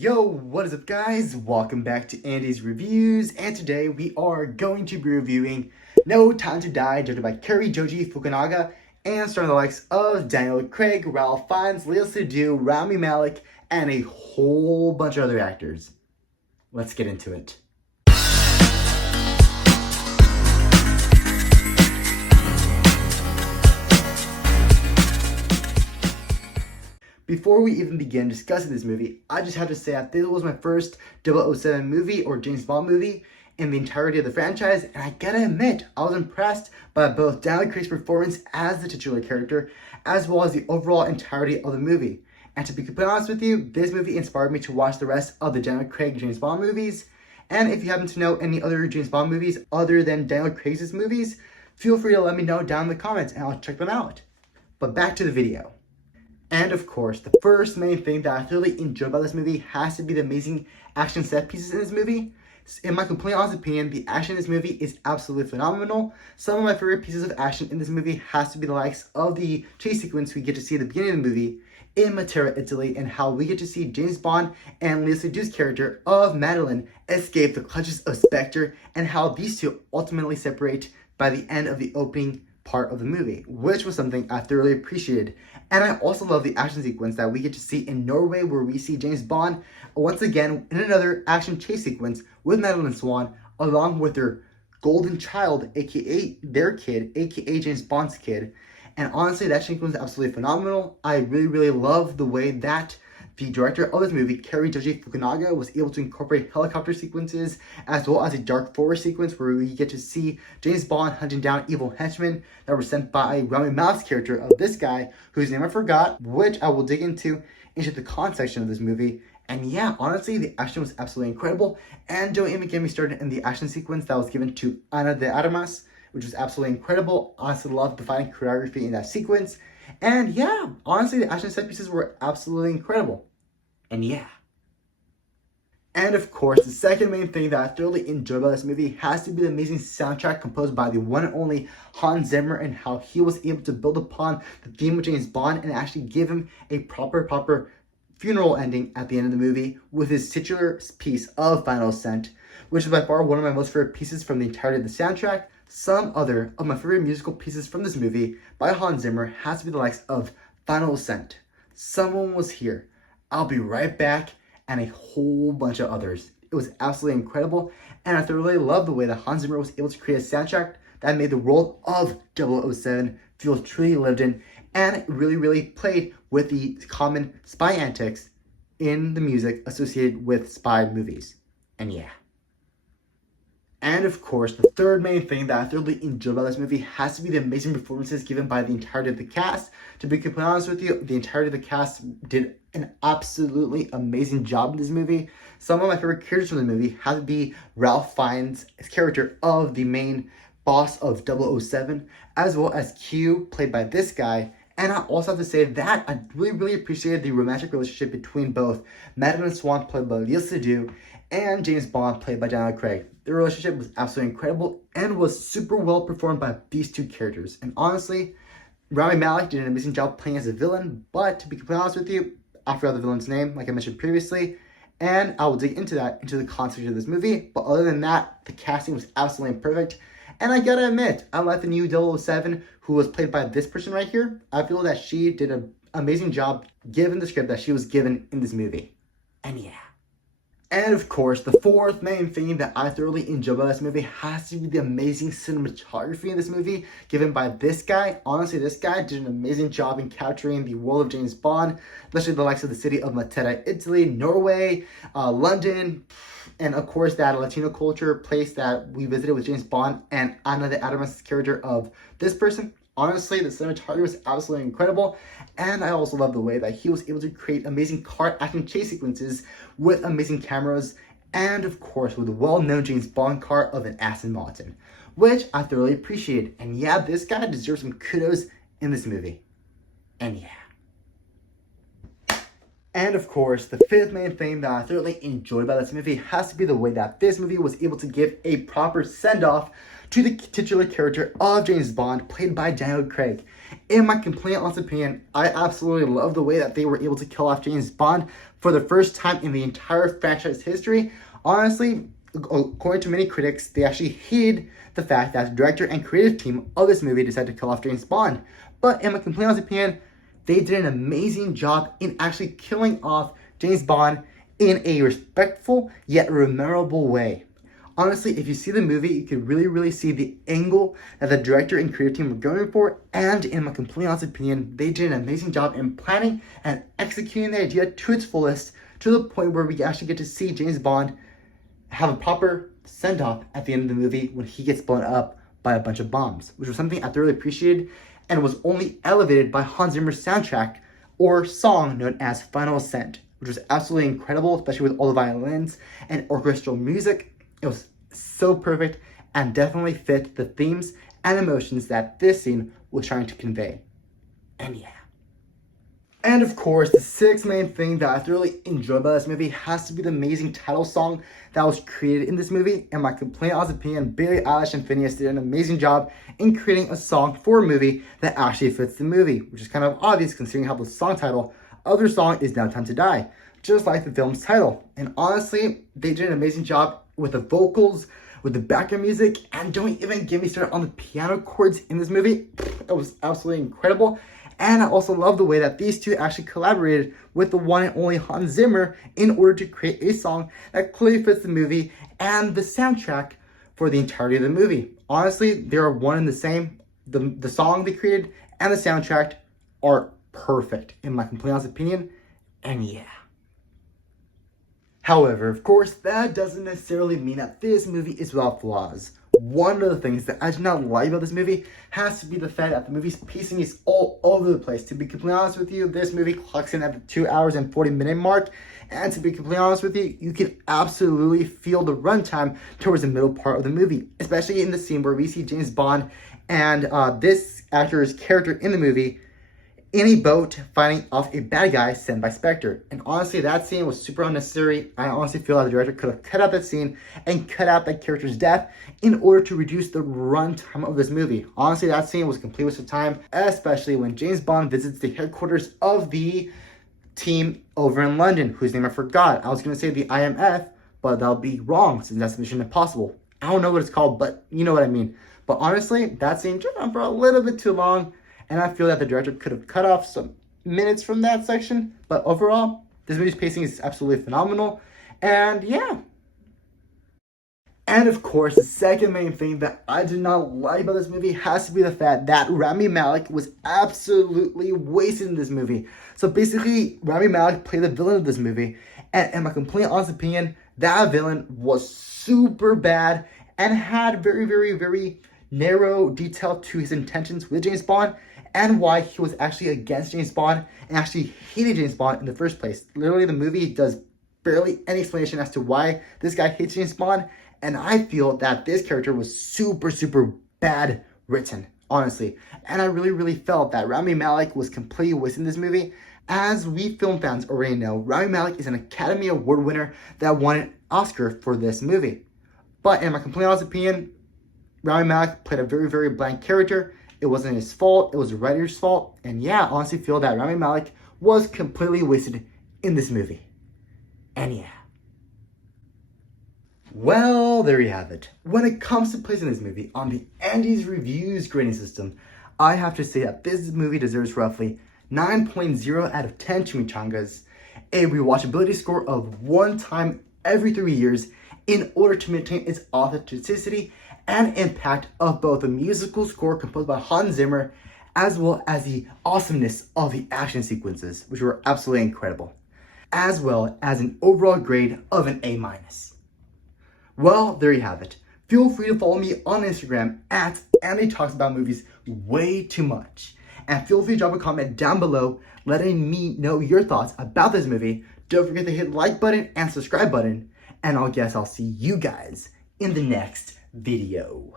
Yo, what is up guys? Welcome back to Andy's Reviews, and today we are going to be reviewing No Time to Die, directed by Cary, Joji, Fukunaga, and starring the likes of Daniel Craig, Ralph Fiennes, Léa Seydoux, Rami Malek, and a whole bunch of other actors. Let's get into it. Before we even begin discussing this movie, I just have to say that this was my first 007 movie or James Bond movie in the entirety of the franchise, and I gotta admit, I was impressed by both Daniel Craig's performance as the titular character, as well as the overall entirety of the movie. And to be completely honest with you, this movie inspired me to watch the rest of the Daniel Craig James Bond movies. And if you happen to know any other James Bond movies other than Daniel Craig's movies, feel free to let me know down in the comments and I'll check them out. But back to the video. And of course, the first main thing that I thoroughly enjoyed about this movie has to be the amazing action set pieces in this movie. In my complete honest opinion, the action in this movie is absolutely phenomenal. Some of my favorite pieces of action in this movie has to be the likes of the chase sequence we get to see at the beginning of the movie in Matera, Italy, and how we get to see James Bond and Léa Seydoux' character of Madeline escape the clutches of Spectre, and how these two ultimately separate by the end of the opening part of the movie, which was something I thoroughly appreciated. And I also love the action sequence that we get to see in Norway, where we see James Bond once again in another action chase sequence with Madeline Swan along with their golden child, aka their kid, aka James Bond's kid. And honestly, that sequence is absolutely phenomenal. I really love the way that the director of this movie, Cary Joji Fukunaga, was able to incorporate helicopter sequences as well as a dark forest sequence where we get to see James Bond hunting down evil henchmen that were sent by Rami Malek's character of this guy, whose name I forgot, which I will dig into the con section of this movie. And yeah, honestly, the action was absolutely incredible. And don't even get me started in the action sequence that was given to Ana de Armas, which was absolutely incredible. I honestly loved the fighting choreography in that sequence. And yeah, honestly, the action set pieces were absolutely incredible. And yeah. And of course, the second main thing that I thoroughly enjoyed about this movie has to be the amazing soundtrack composed by the one and only Hans Zimmer, and how he was able to build upon the theme of James Bond and actually give him a proper funeral ending at the end of the movie with his titular piece of Final Ascent, which is by far one of my most favorite pieces from the entirety of the soundtrack. Some other of my favorite musical pieces from this movie by Hans Zimmer has to be the likes of Final Ascent, Someone Was Here, I'll Be Right Back, and a whole bunch of others. It was absolutely incredible, and I thoroughly love the way that Hans Zimmer was able to create a soundtrack that made the world of 007 feel truly lived in, and really played with the common spy antics in the music associated with spy movies. And yeah. And of course, the third main thing that I thoroughly enjoyed about this movie has to be the amazing performances given by the entirety of the cast. To be completely honest with you, the entirety of the cast did an absolutely amazing job in this movie. Some of my favorite characters from the movie have to be Ralph Fiennes' character of the main boss of 007, as well as Q, played by this guy. And I also have to say that I really appreciated the romantic relationship between both Madeline Swan, played by Léa Seydoux, and James Bond, played by Daniel Craig. The relationship was absolutely incredible and was super well performed by these two characters. And honestly, Rami Malek did an amazing job playing as a villain, but to be completely honest with you, I forgot the villain's name, like I mentioned previously, and I will dig into the concept of this movie. But other than that, the casting was absolutely perfect. And I gotta admit, I like the new 007, who was played by this person right here. I feel that she did an amazing job given the script that she was given in this movie. And yeah. And of course, the fourth main thing that I thoroughly enjoy about this movie has to be the amazing cinematography in this movie given by this guy. Honestly, this guy did an amazing job in capturing the world of James Bond, especially the likes of the city of Matera, Italy, Norway, London, and of course that Latino culture place that we visited with James Bond and Ana de Armas' character of this person. Honestly, the cinematography was absolutely incredible, and I also love the way that he was able to create amazing car action chase sequences with amazing cameras, and of course with the well-known James Bond car of an Aston Martin, which I thoroughly appreciated. And yeah, this guy deserves some kudos in this movie. And yeah. And of course, the fifth main thing that I thoroughly enjoyed about this movie has to be the way that this movie was able to give a proper send-off to the titular character of James Bond, played by Daniel Craig. In my complete honest opinion, I absolutely love the way that they were able to kill off James Bond for the first time in the entire franchise history. Honestly, according to many critics, they actually hated the fact that the director and creative team of this movie decided to kill off James Bond. But in my complete honest opinion, they did an amazing job in actually killing off James Bond in a respectful yet memorable way. Honestly, if you see the movie, you can really see the angle that the director and creative team were going for, and in my complete honest opinion, they did an amazing job in planning and executing the idea to its fullest, to the point where we actually get to see James Bond have a proper send-off at the end of the movie when he gets blown up by a bunch of bombs, which was something I thoroughly appreciated, and was only elevated by Hans Zimmer's soundtrack or song known as Final Ascent, which was absolutely incredible, especially with all the violins and orchestral music. It was so perfect and definitely fit the themes and emotions that this scene was trying to convey. And yeah. And of course, the sixth main thing that I thoroughly enjoyed about this movie has to be the amazing title song that was created in this movie. In my complete honest opinion, Billie Eilish and Fiennes did an amazing job in creating a song for a movie that actually fits the movie, which is kind of obvious considering how the song title of their song is Now Time to Die, just like the film's title. And honestly, they did an amazing job with the vocals, with the background music, and don't even get me started on the piano chords in this movie. It was absolutely incredible. And I also love the way that these two actually collaborated with the one and only Hans Zimmer in order to create a song that clearly fits the movie and the soundtrack for the entirety of the movie. Honestly, they are one and the same. The song they created and the soundtrack are perfect, in my complete honest opinion. And yeah. However, of course, that doesn't necessarily mean that this movie is without flaws. One of the things that I do not like about this movie has to be the fact that the movie's pacing is all over the place. To be completely honest with you, this movie clocks in at the 2 hours and 40-minute mark. And to be completely honest with you, you can absolutely feel the runtime towards the middle part of the movie. Especially in the scene where we see James Bond and this actor's character in the movie in a boat fighting off a bad guy sent by Spectre. And honestly, that scene was super unnecessary. I honestly feel like the director could have cut out that scene and cut out that character's death in order to reduce the runtime of this movie. Honestly, that scene was a complete waste of time, especially when James Bond visits the headquarters of the team over in London, whose name I forgot. I was going to say the IMF, but that'll be wrong since that's Mission Impossible. I don't know what it's called, but you know what I mean. But honestly, that scene took on for a little bit too long, and I feel that the director could have cut off some minutes from that section. But overall, this movie's pacing is absolutely phenomenal. And yeah. And of course, the second main thing that I did not like about this movie has to be the fact that Rami Malek was absolutely wasted in this movie. So basically, Rami Malek played the villain of this movie. And in my complete honest opinion, that villain was super bad and had very narrow detail to his intentions with James Bond, and why he was actually against James Bond and actually hated James Bond in the first place. Literally, the movie does barely any explanation as to why this guy hates James Bond, and I feel that this character was super bad written, honestly. And I really felt that Rami Malek was completely wasted in this movie. As we film fans already know, Rami Malek is an Academy Award winner that won an Oscar for this movie. But in my complete honest opinion, Rami Malek played a very bland character. It wasn't his fault, it was the writer's fault. And yeah, I honestly feel that Rami Malek was completely wasted in this movie. And yeah. Well, there you have it. When it comes to placing this movie on the Andy's Reviews grading system, I have to say that this movie deserves roughly 9.0 out of 10 chimichangas, a rewatchability score of 1 time every 3 years in order to maintain its authenticity and impact of both the musical score composed by Hans Zimmer as well as the awesomeness of the action sequences, which were absolutely incredible, as well as an overall grade of an A-. Well, there you have it. Feel free to follow me on Instagram at Andy Talks About Movies Way Too Much. And feel free to drop a comment down below letting me know your thoughts about this movie. Don't forget to hit the like button and subscribe button. And I'll see you guys in the next video.